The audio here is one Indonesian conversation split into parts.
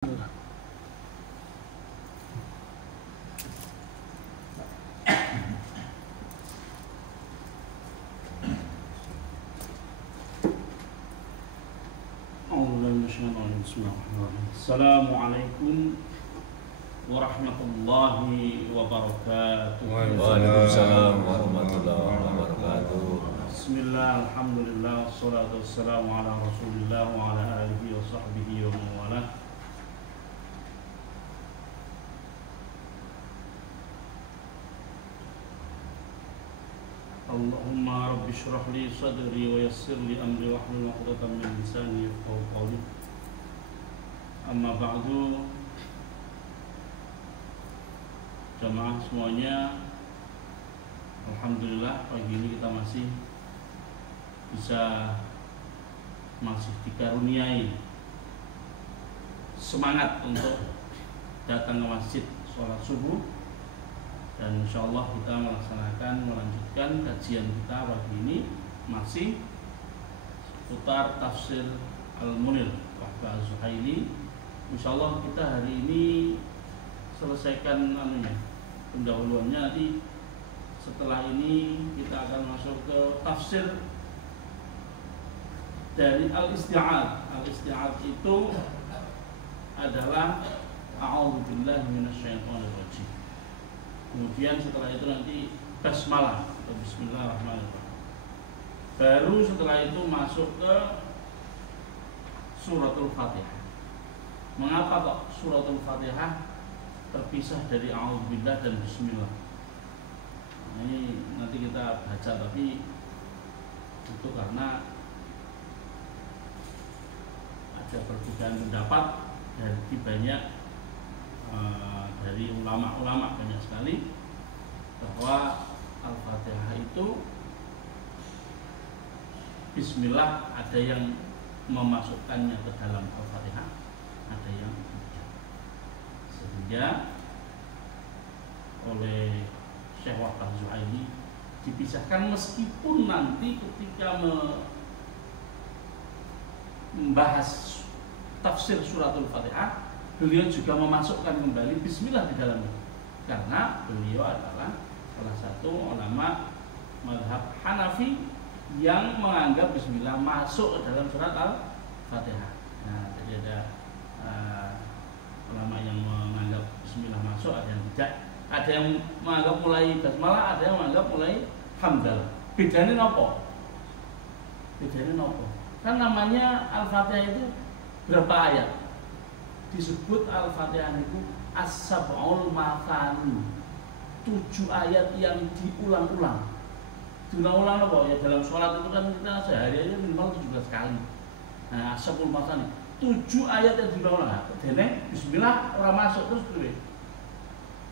Assalamualaikum warahmatullahi wabarakatuh. Waalaikumsalam warahmatullahi wabarakatuh. Bismillah, alhamdulillah, wassalatu wassalamu ala rasulillah wa ala alihi wa sahbihi wa mawalah. Allahumma rabbi shrah li sadri wa yassir li amri wahlul 'uqdatam min lisani yafqahu qawli. Amma ba'du. Jamaah semuanya, alhamdulillah pagi ini kita masih dikaruniai semangat untuk datang ke masjid sholat subuh, dan insyaallah kita melanjutkan kajian kita pagi ini masih seputar tafsir Al-Munir Wahbah Az-Zuhaili. Insyaallah kita hari ini selesaikan pendahuluannya. Nanti setelah ini kita akan masuk ke tafsir dari Al-Isti'ad. Al-Isti'ad itu adalah a'udzubillahi minasyaitonirrajim. Kemudian setelah itu nanti basmalah atau bismillahirrahmanirrahim. Baru setelah itu masuk ke suratul Fatihah. Mengapa kok suratul Fatihah terpisah dari a'udzubillah dan bismillah? Nah, ini nanti kita baca, tapi itu karena ada perbedaan pendapat dari banyak dari ulama-ulama, banyak sekali, bahwa Al-Fatihah itu bismillah ada yang memasukkannya ke dalam Al-Fatihah, ada yang tidak. Sehingga oleh Syekh Wahbah Az-Zuhaili dipisahkan, meskipun nanti ketika membahas tafsir suratul Fatihah beliau juga memasukkan kembali bismillah di dalamnya, karena beliau adalah salah satu ulama mazhab Hanafi yang menganggap bismillah masuk ke dalam surat Al-Fatihah. Nah, jadi ada ulama yang menganggap bismillah masuk, ada yang tidak, ada yang menganggap mulai basmalah, ada yang menganggap mulai hamdalah. Bedanya nopo? Kan namanya Al-Fatihah itu berapa ayat? Disebut Al-Fatihah itu as-sab'ul mathani, 7 ayat yang diulang-ulang. Diulang-ulang apa? Ya dalam sholat itu kan kita sehari aja minimal 17 kali. Nah, as-sab'ul mathani, 7 ayat yang diulang-ulang. Dene bismillah orang masuk terus dulu.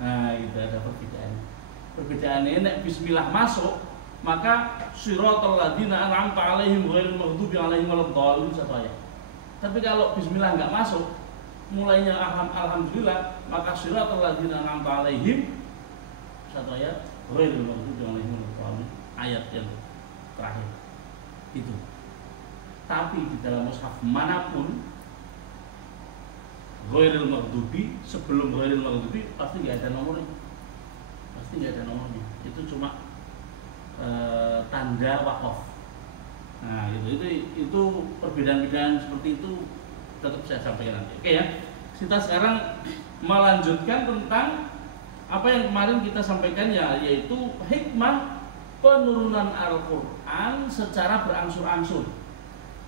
Nah, itu ada perbedaan. Perbedaannya nek bismillah masuk, maka siratal ladzina an'amta 'alaihim ghairil maghdubi 'alaihim waladdallin, satu ayat. Tapi kalau bismillah enggak masuk, mulainya alhamdulillah, maka siratal ladzina an'amta 'alaihim, satu ayat, ghairil maghdubi 'alaihim waladdallin, ayat yang terakhir. Itu. Tapi di dalam mushaf manapun ghairil maghdubi, sebelum ghairil maghdubi pasti enggak ada nomornya. Itu cuma tanda wakaf. Nah, itu perbedaan-perbedaan seperti itu tetap saya sampaikan nanti. Oke ya. Kita sekarang melanjutkan tentang apa yang kemarin kita sampaikan, ya, yaitu hikmah penurunan Al-Qur'an secara berangsur-angsur.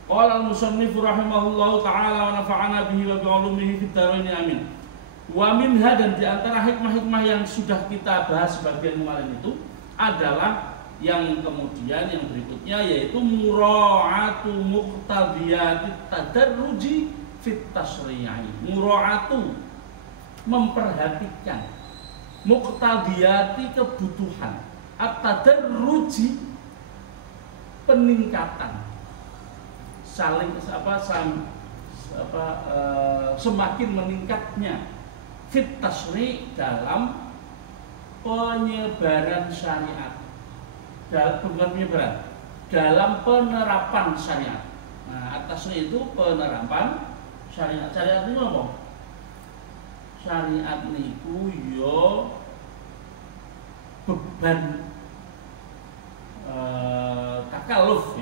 Qala al-musannif rahimahullahu taala wa nafa'ana bihi wa bi 'ulumihi fid dharain amin. Wa minha, dan di antara hikmah-hikmah yang sudah kita bahas bagian kemarin itu adalah yang kemudian yang berikutnya, yaitu mura'atu muqtadiyati tadarruji fit tasri'i. Mura'atu, memperhatikan, muqtadiyati, kebutuhan, at-tadarruji, peningkatan, semakin meningkatnya, fit tasri', dalam penyebaran syariat, bukan penyebaran, dalam penerapan syariat. Nah, atasnya itu penerapan syariat. Syariat itu apa? syariat niku yo beban takalluf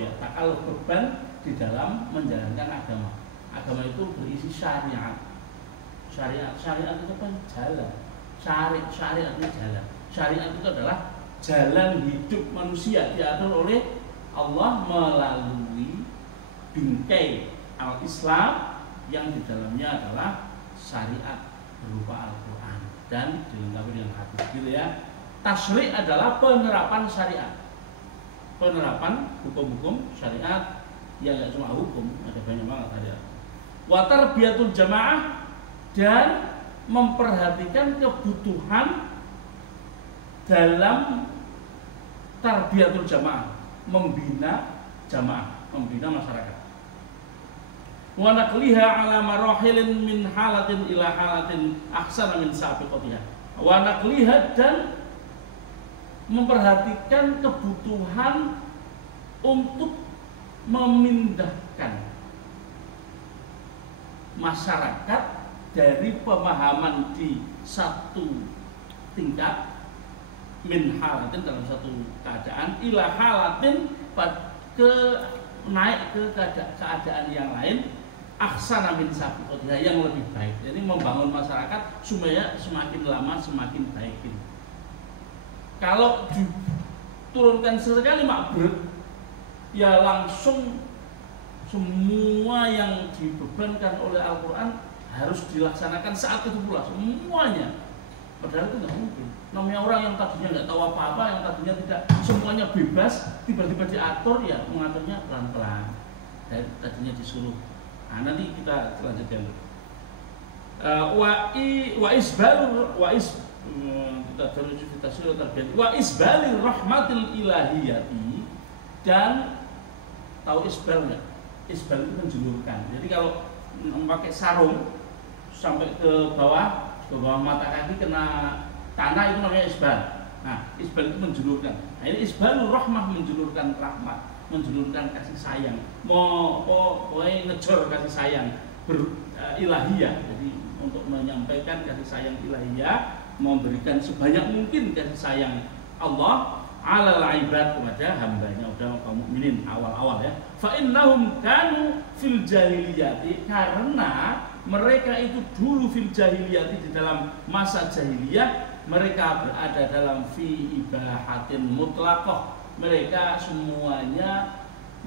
beban di dalam menjalankan agama. Agama itu berisi syariat. Syariat itu kan jalan. Syariat itu jalan. Syariat itu adalah jalan hidup manusia diatur oleh Allah melalui bingkai al-Islam yang di dalamnya adalah syariat berupa Al-Quran dan dilengkapi dengan hadis, gitu ya. Tasyri' adalah penerapan syariat, penerapan hukum-hukum syariat yang tidak cuma hukum, ada banyak banget syariat. Wa tarbiyatul jamaah, dan memperhatikan kebutuhan dalam tarbiyatul jamaah, membina jamaah, membina masyarakat. Wa naqliha ala marahilin min halatin ila halatin ahsana min sabiqatiha. Wa naqliha, dan memperhatikan kebutuhan untuk memindahkan masyarakat dari pemahaman di satu tingkat min halatin dalam satu keadaan ila halatin ke naik ke keadaan yang lain ahsana min sabiqatiha, yang lebih baik. Jadi membangun masyarakat supaya semakin lama semakin baik. Kalau diturunkan sesekali makbrut, ya langsung semua yang dibebankan oleh Al-Quran harus dilaksanakan saat itu pula semuanya. Padahal itu nggak mungkin. Namanya orang yang tadinya nggak tahu apa-apa, yang tadinya tidak semuanya bebas, tiba-tiba diatur, ya mengaturnya pelan-pelan. Dan tadinya disuruh. Nah, nanti kita lanjutkan. Wa isbalil rahmatil ilahiyati, dan tahu isbal nggak? Isbal itu menjulurkan. Jadi kalau memakai sarung sampai ke bawah mata kaki kena tanah, itu namanya isbal. Nah, isbal itu menjulurkan. Nah, ini isbalul rahmah, menjulurkan rahmat, menjulurkan kasih sayang, pokoknya ngejor kasih sayang ilahiyah. Jadi untuk menyampaikan kasih sayang ilahiyah, memberikan sebanyak mungkin kasih sayang Allah alal ibad kepada hambanya, udah kaum mukminin awal-awal ya. Fa innahum kanu fil jahiliyati, karena mereka itu dulu fil jahiliyati, di dalam masa jahiliyah mereka berada dalam fi ibahatin mutlaqah. Mereka semuanya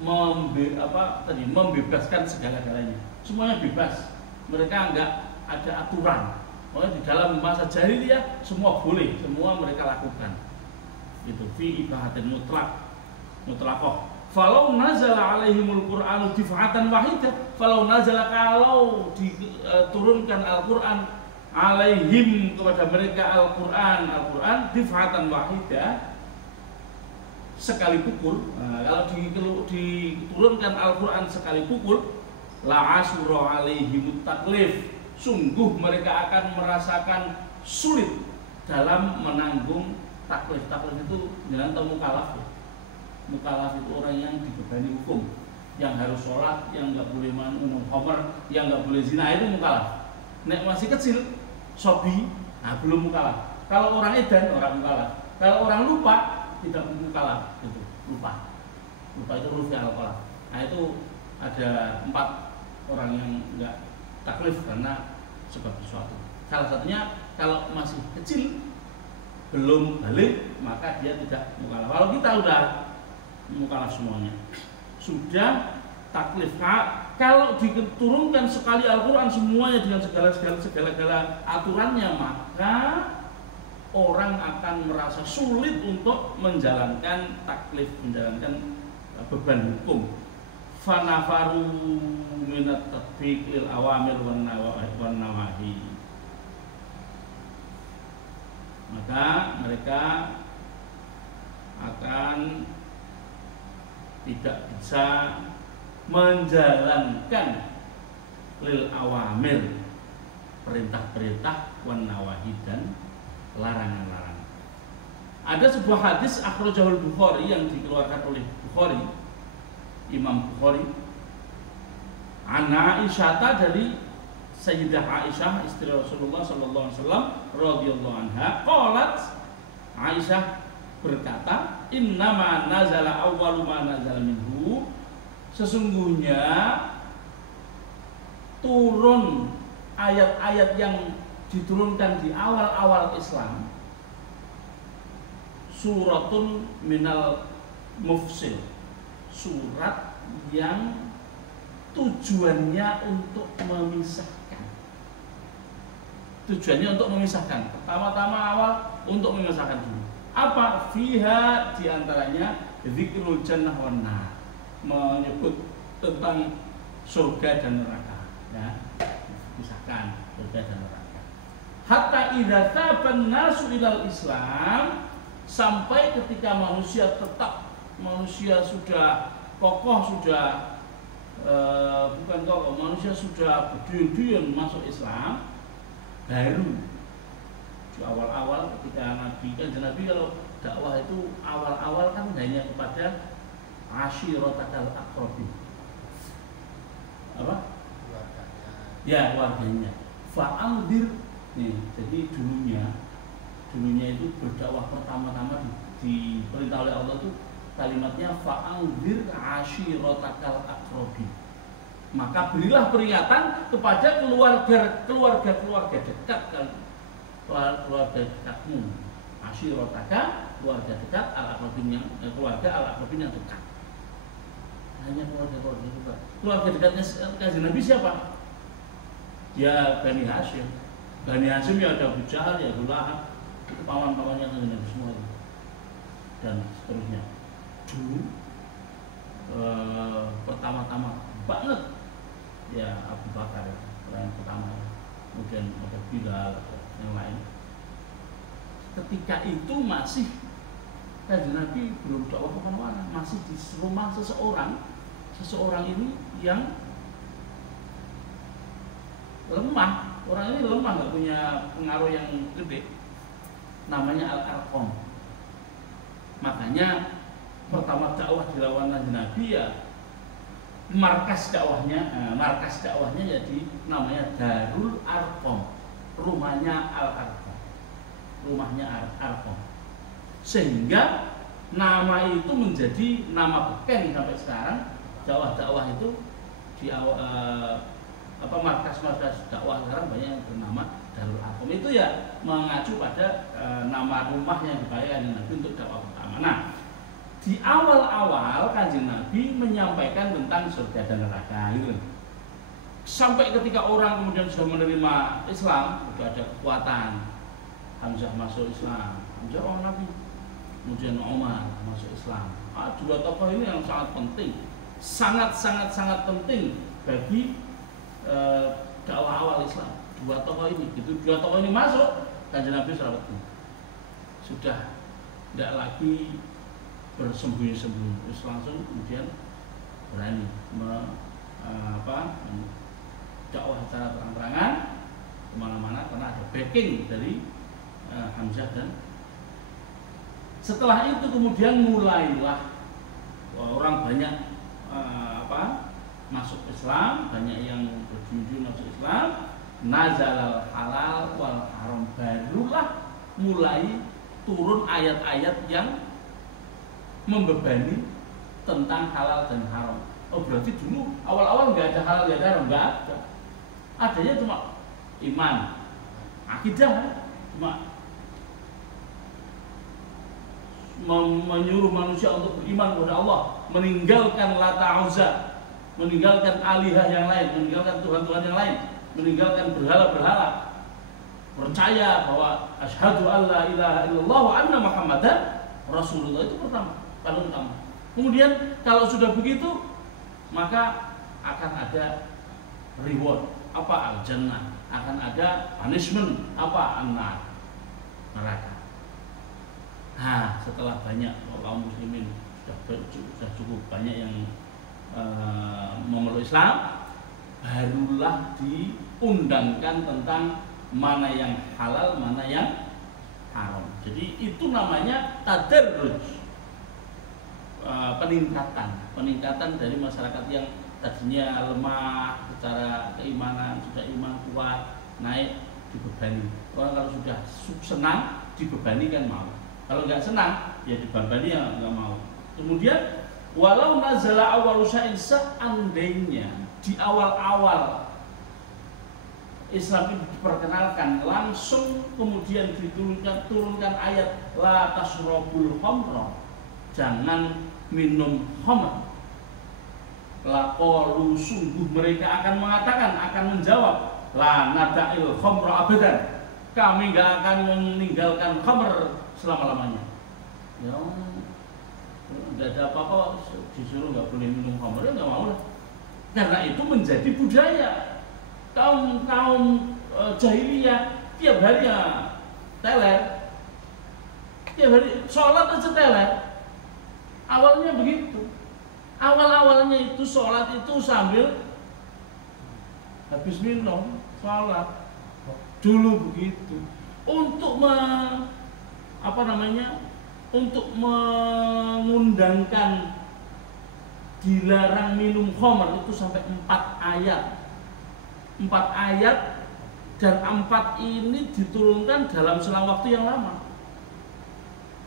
membebaskan segala-galanya. Semuanya bebas. Mereka enggak ada aturan. Pokoknya di dalam masa jahiliyah semua boleh, semua mereka lakukan. Itu fi ibahatin mutlaqah. Falau nazala alaihimul Qur'anu dif'atan wahidah, falau nazala, kalau diturunkan Al-Qur'an alaihim, kepada mereka Al-Qur'an dif'atan wahidah, sekali pukul. Nah, kalau diturunkan Al-Qur'an sekali pukul, la asyura alaihimut taklif, sungguh mereka akan merasakan sulit dalam menanggung taklif. Taklif itu jangan tahu mukalaf ya. Mukalaf itu orang yang dibebani hukum, yang harus sholat, yang nggak boleh minum khamr, yang nggak boleh zina, itu mukalaf. Nek masih kecil, sobi, nah belum mukalaf. Kalau orang edan, orang mukalaf. Kalau orang lupa, tidak mukalaf, itu lupa. Lupa itu rufi al-qalaf. Nah itu ada 4 orang yang nggak taklif karena sebab sesuatu. Salah satunya kalau masih kecil, belum balik, maka dia tidak mukalaf. Kalau kita udah mukalaf semuanya, sudah taklif. Kalau diturunkan sekali Al-Quran semuanya dengan segala aturannya, maka orang akan merasa sulit untuk menjalankan taklif, menjalankan beban hukum. Fanafaru minat tatbiq lil awamir wan nawahi, maka mereka akan tidak bisa menjalankan lil awamir, perintah-perintah, wan nawahi, dan larangan-larangan. Ada sebuah hadis akhrajahul Bukhari, yang dikeluarkan oleh Bukhari, Imam Bukhari, an Aisyah, dari Sayyidah Aisyah istri Rasulullah sallallahu alaihi wasallam radhiyallahu anha, qalat, Aisyah berkata, innama nazala awwalu ma nazala minhu, sesungguhnya turun ayat-ayat yang diturunkan di awal-awal Islam, suratun minal mufsil, surat yang tujuannya untuk memisahkan. Tujuannya untuk memisahkan. Pertama-tama awal untuk memisahkan dulu. Apa? Fiha, diantaranya dzikrul jannah wan nar, menyebut tentang surga dan neraka. Ya, pisahkan surga dan neraka. Hatta idza taban nasu ilal Islam, sampai ketika manusia sudah kokoh, sudah bukan kokoh, manusia sudah berduyun-duyun masuk Islam, baru di awal-awal ketika Nabi kalau dakwah itu awal-awal kan hanya kepada ashiratakal aqrabin, apa? Ya, warganya. Fa'andir, nih, jadi dulunya itu berdakwah pertama-tama diperintah oleh Allah itu kalimatnya fa'andir ashiratakal aqrabin. Maka berilah peringatan kepada keluarga dekat, keluarga dekatmu. Ashirataka, keluarga dekat, al-aqrabin yang keluarga al-aqrabin yang dekat. Hanya keluarga dekat. Keluarga dekatnya Kanjeng Nabi siapa? Ya Bani Hashim. Bani Hashim ya ada Abu Jahal, ya Abu Lahab. Itu paman-pamannya Kanjeng Nabi semua itu. Dan seterusnya. Dulu pertama-tama banget ya Abu Bakar, ya, orang yang pertama, kemudian ada Bilal, yang lain. Ketika itu masih Kanjeng Nabi belum dakwah kemana-mana, masih di rumah seseorang ini yang lemah. Orang ini lemah, nggak punya pengaruh yang gede, namanya Al-Arqam. Makanya pertama dakwah dilawan Kanjeng Nabi ya markas dakwahnya jadi namanya Darul Arqam, rumahnya Al-Arqam, sehingga nama itu menjadi nama beken sampai sekarang. Dakwah itu di markas dakwah sekarang banyak yang bernama Darul Arqam. Itu ya mengacu pada nama rumah yang dipakai Nabi untuk dakwah pertama. Nah, di awal-awal Kanjeng Nabi menyampaikan tentang surga dan neraka, gitu. Sampai ketika orang kemudian sudah menerima Islam, sudah ada kekuatan. Hamzah masuk Islam, Hamzah orang Nabi. Kemudian Umar masuk Islam. Dua tokoh ini yang sangat penting, sangat penting bagi dakwah awal Islam. Dua tokoh ini masuk, Kanjeng Nabi sudah tidak lagi bersembunyi-sembunyi, terus langsung kemudian berani dakwah secara terang-terangan kemana-mana karena ada backing dari Hamzah. Dan setelah itu kemudian mulailah orang banyak masuk Islam, banyak yang berjujur masuk Islam. Nazalal halal wal haram, barulah mulai turun ayat-ayat yang membebani tentang halal dan haram. Oh, berarti dulu awal-awal nggak ada halal dan haram, nggak ada. Adanya cuma iman, akidah, cuma menyuruh manusia untuk beriman kepada Allah, meninggalkan Lata Uzza, meninggalkan alihah yang lain, meninggalkan Tuhan-Tuhan yang lain, meninggalkan berhala-berhala, percaya bahwa asyhadu alla ilaha illallah wa anna Muhammadan Rasulullah. Itu pertama, paling utama. Kemudian kalau sudah begitu, maka akan ada reward, apa? Al-jannah. Akan ada punishment, apa? An-nar, neraka. Nah, setelah banyak kaum muslimin sudah cukup banyak yang memeluk Islam, barulah diundangkan tentang mana yang halal, mana yang haram. Jadi itu namanya tadarruj, peningkatan dari masyarakat yang tadinya lemah secara keimanan sudah iman kuat, naik dibebani. Orang kalau sudah senang dibebani kan mau. Kalau nggak senang ya dibebani ya nggak mau. Kemudian walau nazala awal syai'in, seandainya di awal-awal Islam ini diperkenalkan langsung kemudian diturunkan ayat la tasrabul khamra, jangan minum khamr. Laqalu, sungguh mereka akan mengatakan, akan menjawab, la nada'il khamra abadan, kami enggak akan meninggalkan khamr selama-lamanya. Ya, enggak ada apa-apa disuruh enggak boleh minum khamr, ya enggak mau lah. Karena itu menjadi budaya kaum jahiliyah, tiap hari ya teler, tiap hari sholat aja teler. Awalnya begitu, awalnya itu sholat itu sambil habis minum sholat dulu begitu, untuk untuk mengundangkan dilarang minum khamr itu sampai 4 ayat. 4 ayat, dan 4 ini diturunkan dalam selang waktu yang lama.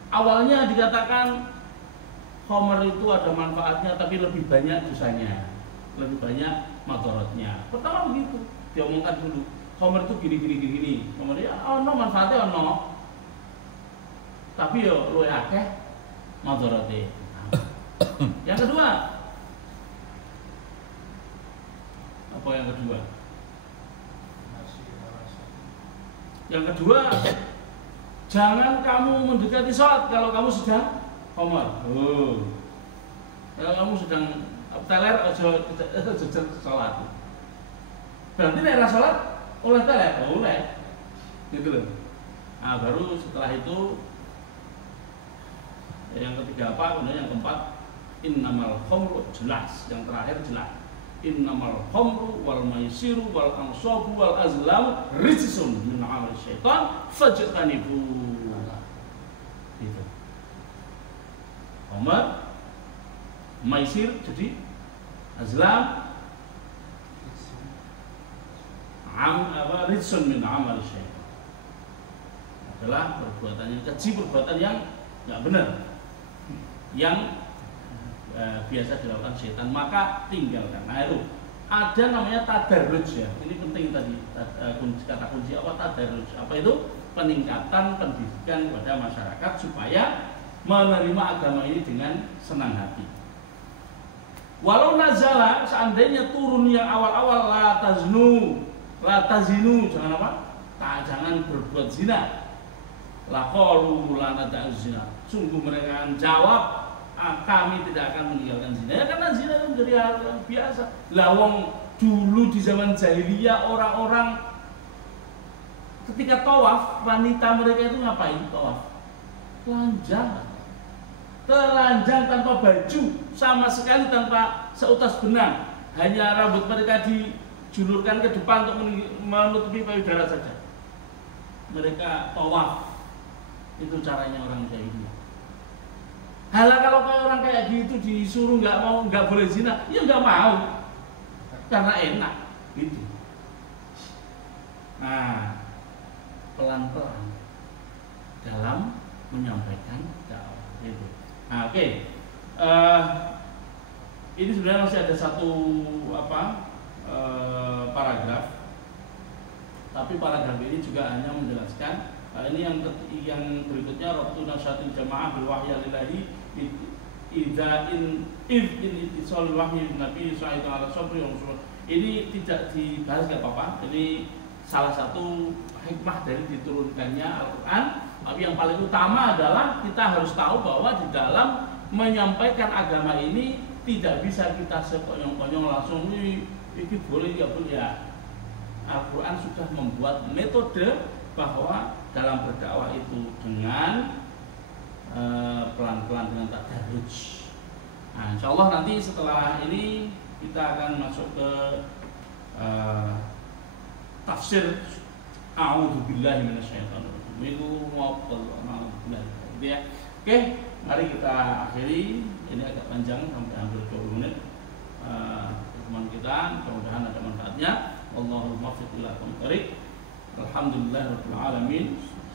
Awalnya dikatakan khamr itu ada manfaatnya tapi lebih banyak dosanya, lebih banyak madaratnya. Pertama begitu diomongkan dulu, khamr itu gini. Kemudian ono manfaatnya ono, tapi yo luwih akeh madaratnya. Yang kedua, apa yang kedua? Yang kedua, jangan kamu mendekati sholat kalau kamu sedang khamr. Kalau kamu sedang teler, ojo sholat. Berarti nek sholat oleh teler, oleh. Gitu loh. Nah, baru setelah itu yang ketiga apa? Kemudian yang keempat, innamal khamru, jelas. Yang terakhir jelas. Innamal khamru wal maisiru wal ansabu wal azlam rijsun min amali syaitan fajtanibu. Gitu. Khamr, maisir jadi azlam, rijsun min amali syaitan, adalah perbuatan yang keji, perbuatan yang nggak benar, yang biasa dilakukan setan, maka tinggalkan. Nah itu ada namanya tadarruj ya. Ini penting tadi kata kunci apa tadarruj. Apa itu? Peningkatan pendidikan kepada masyarakat supaya menerima agama ini dengan senang hati. Walau nazala, seandainya turun yang awal-awal la tazinu, jangan apa? Jangan berbuat zina. Laqalu la nada'u zina. Sungguh mereka akan jawab, kami tidak akan meninggalkan zina. Ya, karena zina itu menjadi hal yang biasa. Lawang dulu di zaman jahiliyah orang-orang ketika tawaf, wanita mereka itu ngapain tawaf? Telanjang tanpa baju, sama sekali tanpa seutas benang. Hanya rambut mereka dijulurkan ke depan untuk menutupi payudara saja. Mereka tawaf. Itu caranya orang jahiliyah. Halah kalau kayak orang kayak gitu disuruh nggak boleh zina, ya nggak mau, karena enak, gitu. Nah, pelan-pelan dalam menyampaikan dakwah, gitu. Nah, oke. Ini sebenarnya masih ada satu paragraf, tapi paragraf ini juga hanya menjelaskan. Ini yang berikutnya, Rabtu nasyatil jamaah bil wahyi lillahi idza in ittisal wahyi Nabi sallallahu alaihi wasallam. Ini tidak dibahas enggak apa-apa. Ini salah satu hikmah dari diturunkannya Al-Qur'an. Tapi yang paling utama adalah kita harus tahu bahwa di dalam menyampaikan agama ini tidak bisa kita sekonyong-konyong langsung ini boleh ya boleh ya. Al-Qur'an sudah membuat metode bahwa dalam berdakwah itu dengan pelan-pelan, dengan tadarruj. Nah, insyaallah nanti setelah ini kita akan masuk ke tafsir a'udzubillahi minasyaitonirrajim. Itu ya. Oke, mari kita akhiri. Ini agak panjang sampai hampir 20 menit. pertemuan kita, mudah-mudahan ada manfaatnya. Allahumma muwaffiq ila aqwamit thoriq. Alhamdulillahirabbil alamin.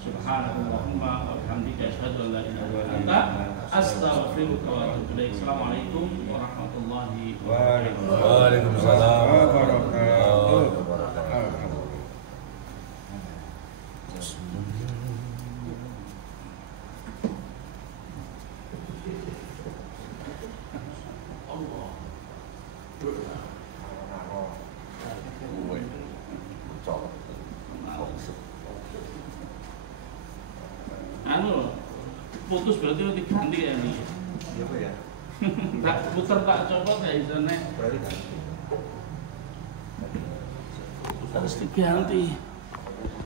Subhanallahumma wa bihamdika asyhadu an la ilaha illa anta astaghfiruka wa atubu ilaik. Assalamualaikum warahmatullahi wabarakatuh. Waalaikumsalam warahmatullahi wabarakatuh. Anu putus berarti nanti ganti ya nih. Iya Pak ya. Tak putar tak copot ya isone. Berarti kan. Harus diganti.